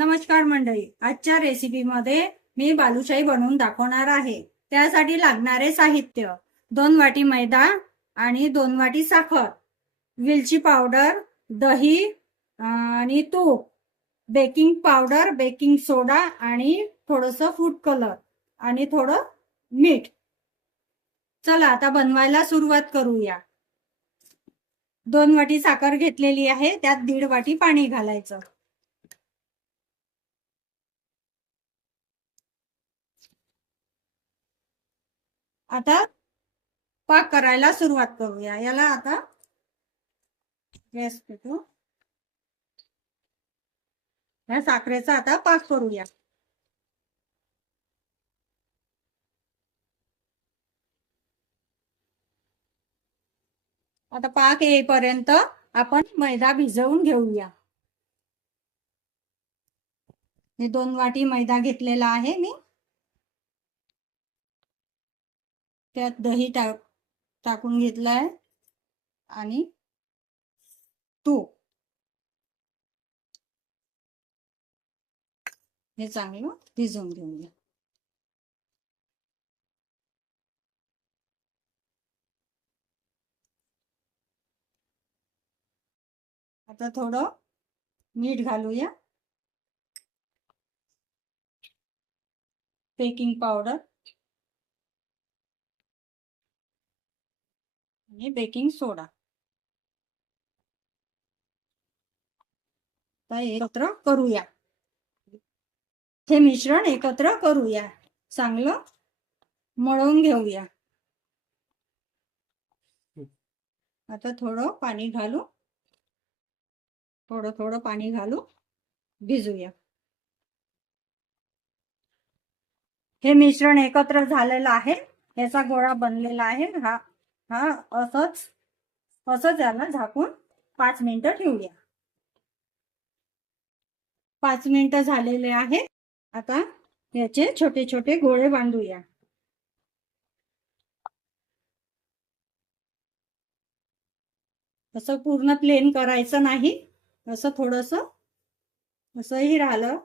नमस्कार मंडळी, आजच्या रेसिपीमध्ये मी बालुशाही बनवून दाखवणार आहे। त्यासाठी लागणारे साहित्य 2 वाटी मैदा आणि 2 वाटी साखर, वेलची पावडर, दही आणि तूप, बेकिंग पावडर, बेकिंग सोडा आणि थोडंसं फूड कलर आणि थोडं मीठ। चला आता बनवायला सुरुवात करूया। 2 वाटी साखर घेतलेली आहे, त्यात 1.5 वाटी पाणी घालायचं। आता पाक करायला सुरुवात करूया। याला आता गॅस पेटवू। या साखरेचा आता पाक करूया। आता पाक येईपर्यंत आपण मैदा भिजवून घेऊया। हे 2 वाटी मैदा घेतलेला आहे मी। त्यात दही टाकून घेतलाय आणि तूप। हे चांगलं भिजवून घेऊया। आता थोडं मीठ घालूया, बेकिंग पावडर आणि बेकिंग सोडा। आता एकत्र करूया। हे मिश्रण एकत्र करूया, चांगलं मळून घेऊया। आता थोडं पाणी घालू, थोडं पाणी घालू भिजूया। हे मिश्रण एकत्र झालेलं आहे, याचा गोळा बनलेला आहे। हा असंच याला झाकून 5 मिनिटं ठेवूया। 5 मिनिटं झालेले आहे। आता याचे छोटे छोटे गोळे बांधूया। असं पूर्ण प्लेन करायचं नाही, असं थोडंसं असंही राहिलं।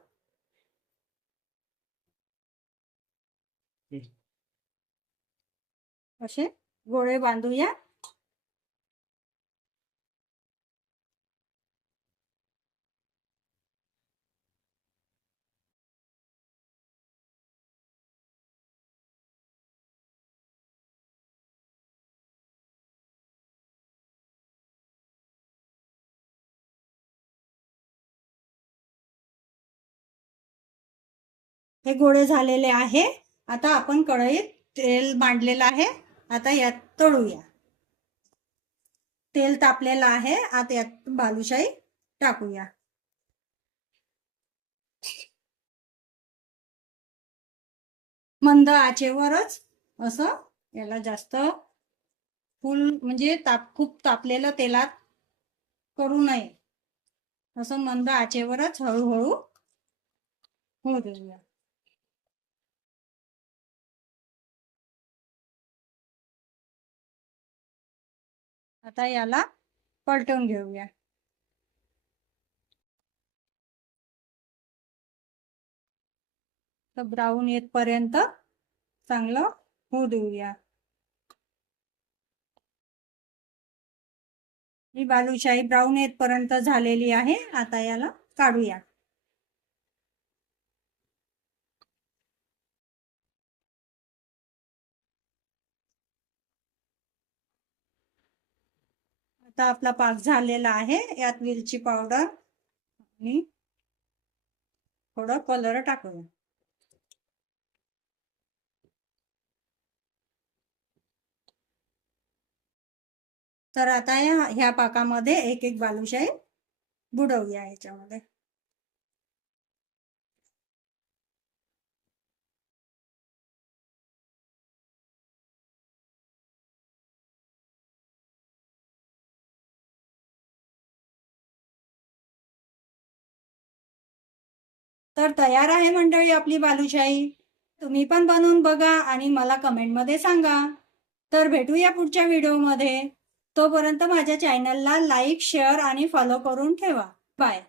असे गोळे बांधूया। हे गोळे झालेले आहे। आता आपण कढईत तेल मांडलेलं आहे, आता यात तळूया। तेल तापलेलं आहे, आता यात बालुशाही टाकूया। मंद आचेवरच असं याला जास्त फुल म्हणजे खूप तापलेलं तेलात करू नये, असं मंद आचेवरच हळूहळू होऊ देऊया। आता याला पलटून घेऊया। तर ब्राऊन येतपर्यंत चांगलं होऊ देऊया। ही बालुशाही ब्राऊन येतपर्यंत झालेली आहे। आता याला काढूया। आता आपला पाक झालेला आहे। यात वेलची पावडर आणि थोडा कलर टाकूया। तर आता ह्या पाकामध्ये एक एक बालुशाही बुडवूया याच्यामध्ये। तर तयार आहे मंडळी आपली बालुशाही। तुम्ही पण बनवून बघा आणि मला कमेंटमध्ये सांगा। तर भेटूया पुढच्या व्हिडिओमध्ये। तोपर्यंत माझ्या चॅनलला लाईक, शेअर आणि फॉलो करून ठेवा। बाय।